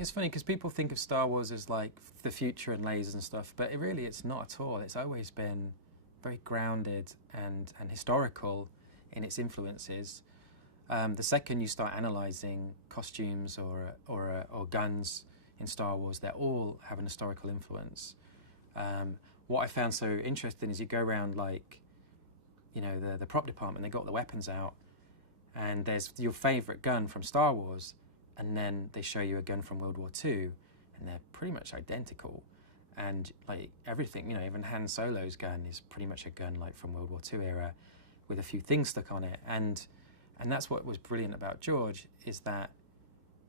think it's funny because people think of Star Wars as like the future and lasers and stuff, but it's not at all. It's always been very grounded and historical in its influences. The second you start analysing costumes or guns in Star Wars, they all have an historical influence. What I found so interesting is you go around, like, you know, the prop department, they got the weapons out, and there's your favourite gun from Star Wars, and then they show you a gun from World War II, and they're pretty much identical. And like everything, you know, even Han Solo's gun is pretty much a gun like from World War II era, with a few things stuck on it. And that's what was brilliant about George, is that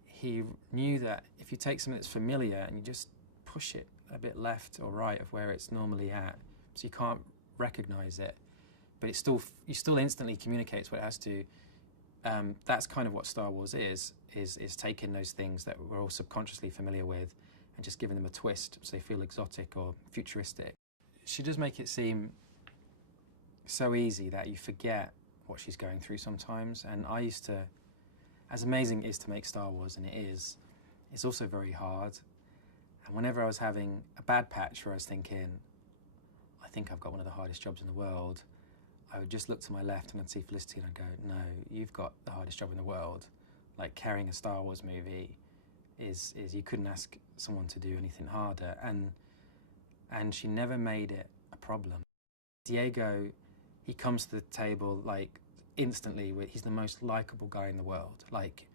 he knew that if you take something that's familiar and you just push it a bit left or right of where it's normally at, so you can't recognise it, but it still instantly communicates what it has to. That's kind of what Star Wars is taking those things that we're all subconsciously familiar with and just giving them a twist so they feel exotic or futuristic. She does make it seem so easy that you forget what she's going through sometimes. And I used to, as amazing it is to make Star Wars, and it is, it's also very hard. And whenever I was having a bad patch where I was thinking, I think I've got one of the hardest jobs in the world, I would just look to my left and I'd see Felicity and I'd go, no, you've got the hardest job in the world. Like, carrying a Star Wars movie is you couldn't ask someone to do anything harder. And she never made it a problem. Diego, he comes to the table like instantly, he's the most likable guy in the world. Like,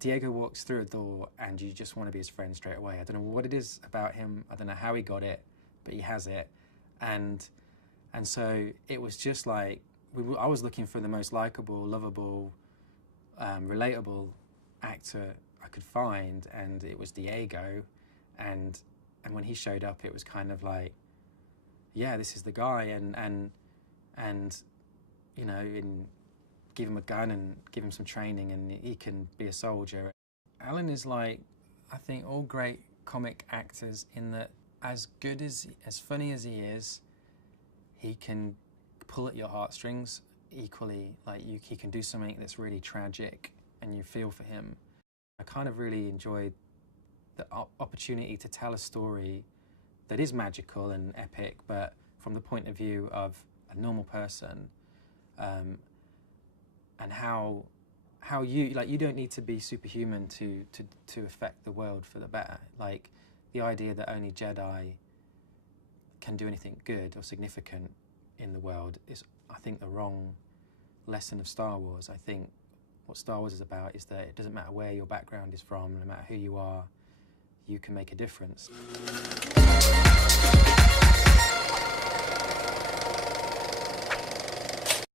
Diego walks through a door and you just want to be his friend straight away. I don't know what it is about him, I don't know how he got it, but he has it. And so it was just like, I was looking for the most likable, lovable, relatable actor I could find, and it was Diego. And when he showed up, it was kind of like, yeah, this is the guy. And you know, give him a gun and give him some training, and he can be a soldier. Alan is like, I think, all great comic actors, in that as funny as he is, he can pull at your heartstrings equally. Like, he can do something that's really tragic and you feel for him. I kind of really enjoyed the opportunity to tell a story that is magical and epic, but from the point of view of a normal person, and how you don't need to be superhuman to affect the world for the better. Like, the idea that only Jedi can do anything good or significant in the world is, I think, the wrong lesson of Star Wars. I think what Star Wars is about is that it doesn't matter where your background is from, no matter who you are, you can make a difference.